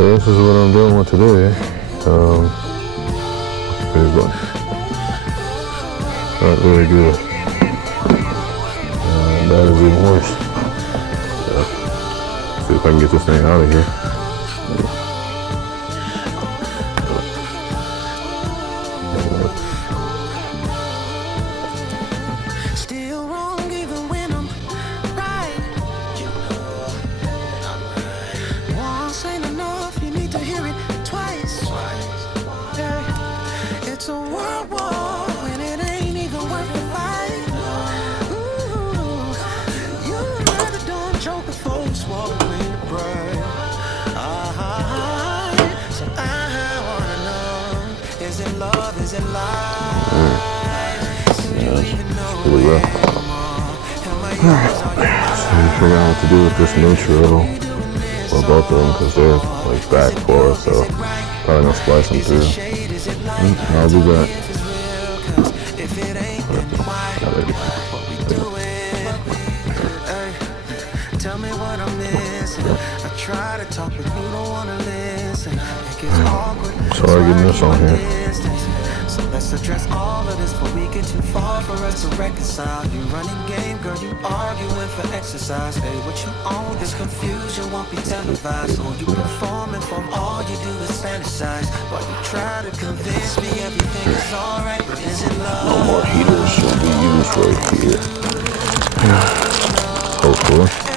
So this is what I'm dealing with today. Pretty good. Not very good. That is even worse. So, see if I can get this thing out of here. Still wrong even when I'm right. Once ain't enough, you need to hear it twice. Yeah. It's a world war when it ain't even worth the fight. Ooh, you'd rather don't joke if folks walk away to pride. So I wanna know, is it love, is it life? Do you even know Pretty rough. So you figure out what to do with this Nitro, or both of them, because they're like back for us, so probably gonna splice them through. I'll do that. Tell me what I'm missing. I try to talk, but you don't wanna listen. It gets awkward. Sorry getting this on here. So let's address all of this before we get too far for us to reconcile. You running game, girl, you arguing for exercise. Hey, what you own, this confusion won't be televised. So you performing from all you do is fantasize. While you try to convince me everything is alright, but is it love? No more heaters should be used right here. Hopefully.